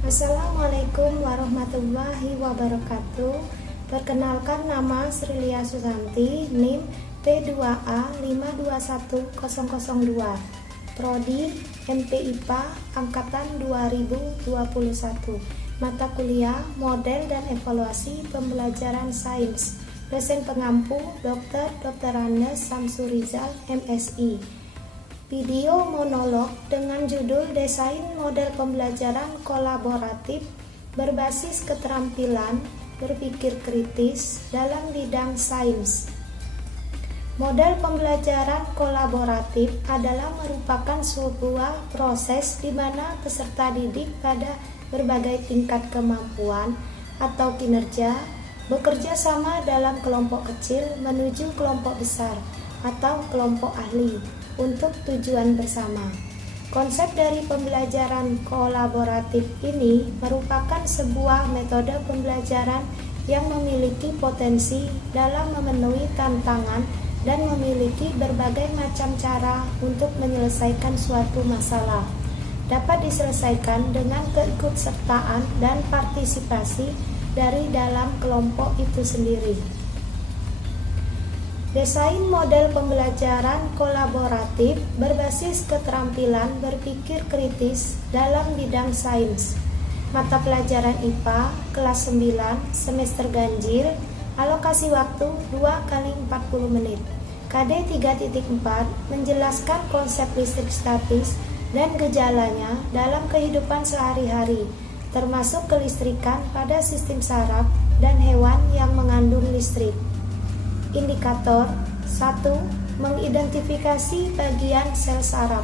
Assalamualaikum warahmatullahi wabarakatuh. Perkenalkan, nama Srilia Susanti, NIM T2A521002, Prodi MPIPA Angkatan 2021. Mata kuliah Model dan Evaluasi Pembelajaran Sains. Dosen pengampu Dr. Andes Samsurizal, MSI. Video monolog dengan judul Desain Model Pembelajaran Kolaboratif Berbasis Keterampilan Berpikir Kritis dalam Bidang Sains. Model pembelajaran kolaboratif adalah merupakan sebuah proses di mana peserta didik pada berbagai tingkat kemampuan atau kinerja bekerja sama dalam kelompok kecil menuju kelompok besar atau kelompok ahli untuk tujuan bersama. Konsep dari pembelajaran kolaboratif ini merupakan sebuah metode pembelajaran yang memiliki potensi dalam memenuhi tantangan dan memiliki berbagai macam cara untuk menyelesaikan suatu masalah. Dapat diselesaikan dengan keikutsertaan dan partisipasi dari dalam kelompok itu sendiri. Desain model pembelajaran kolaboratif berbasis keterampilan berpikir kritis dalam bidang sains. Mata pelajaran IPA kelas 9 semester ganjil, alokasi waktu 2 kali 40 menit. KD 3.4 menjelaskan konsep listrik statis dan gejalanya dalam kehidupan sehari-hari, termasuk kelistrikan pada sistem saraf dan hewan yang mengandung listrik. Indikator 1. Mengidentifikasi bagian sel saraf.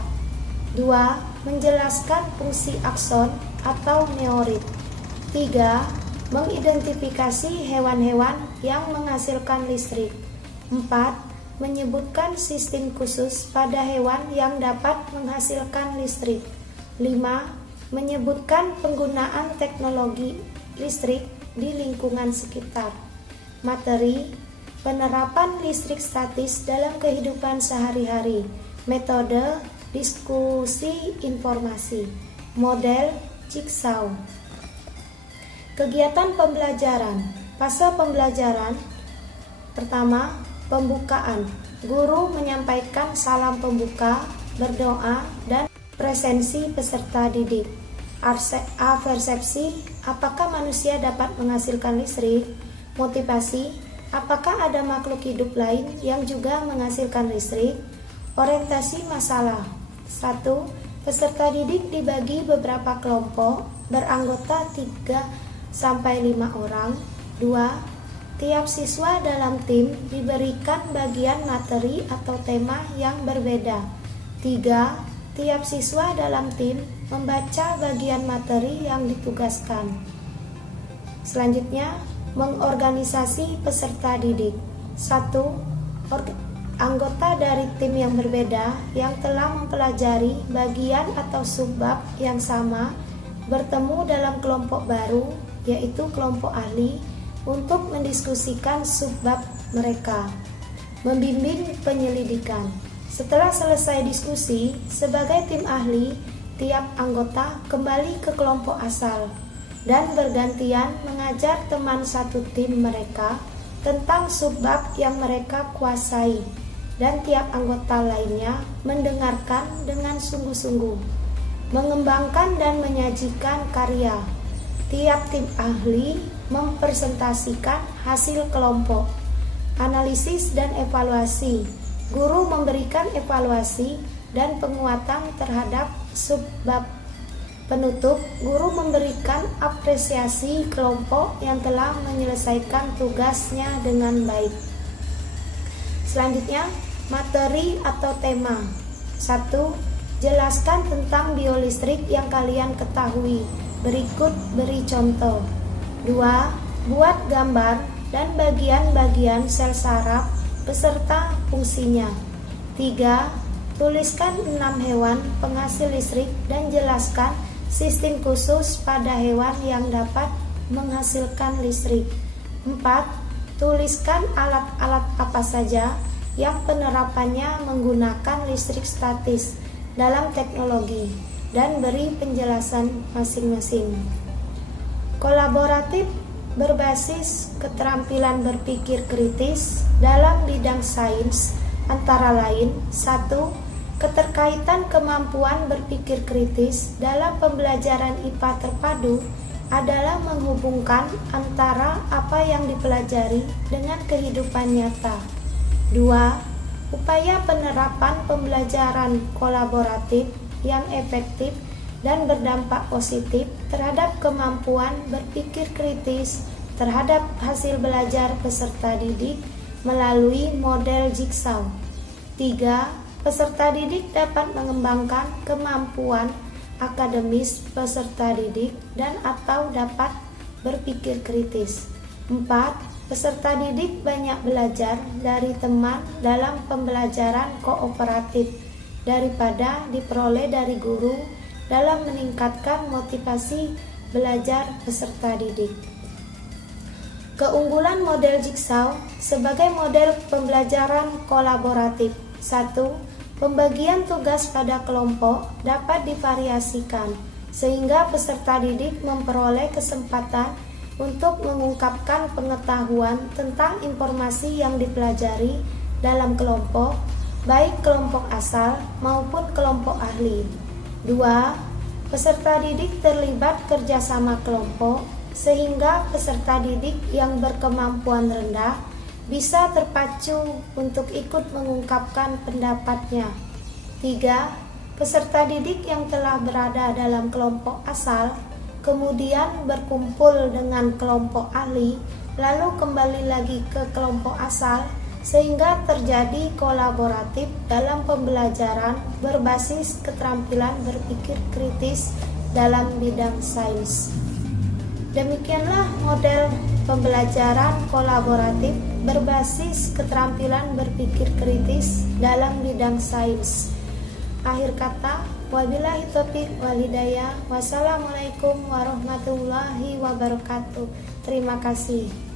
2. Menjelaskan fungsi akson atau neurit. 3. Mengidentifikasi hewan-hewan yang menghasilkan listrik. 4. Menyebutkan sistem khusus pada hewan yang dapat menghasilkan listrik. 5. Menyebutkan penggunaan teknologi listrik di lingkungan sekitar. Materi: penerapan listrik statis dalam kehidupan sehari-hari. Metode diskusi informasi. Model jigsaw. Kegiatan pembelajaran. Fase pembelajaran. Pertama, pembukaan. Guru menyampaikan salam pembuka, berdoa, dan presensi peserta didik. A. Persepsi, apakah manusia dapat menghasilkan listrik? Motivasi, apakah ada makhluk hidup lain yang juga menghasilkan listrik? Orientasi masalah. 1. Peserta didik dibagi beberapa kelompok beranggota 3-5 orang. 2. Tiap siswa dalam tim diberikan bagian materi atau tema yang berbeda. 3. Tiap siswa dalam tim membaca bagian materi yang ditugaskan. Selanjutnya, mengorganisasi peserta didik. 1. Anggota dari tim yang berbeda yang telah mempelajari bagian atau subbab yang sama bertemu dalam kelompok baru, yaitu kelompok ahli, untuk mendiskusikan subbab mereka. Membimbing penyelidikan. Setelah selesai diskusi, sebagai tim ahli, tiap anggota kembali ke kelompok asal dan bergantian mengajar teman satu tim mereka tentang subbab yang mereka kuasai, dan tiap anggota lainnya mendengarkan dengan sungguh-sungguh, mengembangkan dan menyajikan karya. Tiap tim ahli mempresentasikan hasil kelompok. Analisis dan evaluasi. Guru memberikan evaluasi dan penguatan terhadap subbab. Penutup, guru memberikan apresiasi kelompok yang telah menyelesaikan tugasnya dengan baik. Selanjutnya, materi atau tema. 1. Jelaskan tentang biolistrik yang kalian ketahui. Berikut beri contoh. 2. Buat gambar dan bagian-bagian sel saraf beserta fungsinya. 3. Tuliskan 6 hewan penghasil listrik dan jelaskan sistem khusus pada hewan yang dapat menghasilkan listrik. 4. Tuliskan alat-alat apa saja yang penerapannya menggunakan listrik statis dalam teknologi dan beri penjelasan masing-masing. Kolaboratif berbasis keterampilan berpikir kritis dalam bidang sains antara lain: 1. Keterkaitan kemampuan berpikir kritis dalam pembelajaran IPA terpadu adalah menghubungkan antara apa yang dipelajari dengan kehidupan nyata. 2. Upaya penerapan pembelajaran kolaboratif yang efektif dan berdampak positif terhadap kemampuan berpikir kritis terhadap hasil belajar peserta didik melalui model Jigsaw. 3. Peserta didik dapat mengembangkan kemampuan akademis peserta didik dan atau dapat berpikir kritis. 4. Peserta didik banyak belajar dari teman dalam pembelajaran kooperatif daripada diperoleh dari guru dalam meningkatkan motivasi belajar peserta didik. Keunggulan model Jigsaw sebagai model pembelajaran kolaboratif. 1. Pembagian tugas pada kelompok dapat divariasikan sehingga peserta didik memperoleh kesempatan untuk mengungkapkan pengetahuan tentang informasi yang dipelajari dalam kelompok, baik kelompok asal maupun kelompok ahli. 2. Peserta didik terlibat kerjasama kelompok sehingga peserta didik yang berkemampuan rendah bisa terpacu untuk ikut mengungkapkan pendapatnya. 3. Peserta didik yang telah berada dalam kelompok asal kemudian berkumpul dengan kelompok ahli lalu kembali lagi ke kelompok asal sehingga terjadi kolaboratif dalam pembelajaran berbasis keterampilan berpikir kritis dalam bidang sains. Demikianlah model pembelajaran kolaboratif berbasis keterampilan berpikir kritis dalam bidang sains. Akhir kata, wabillahi taufiq wal hidayah. Wassalamualaikum warahmatullahi wabarakatuh. Terima kasih.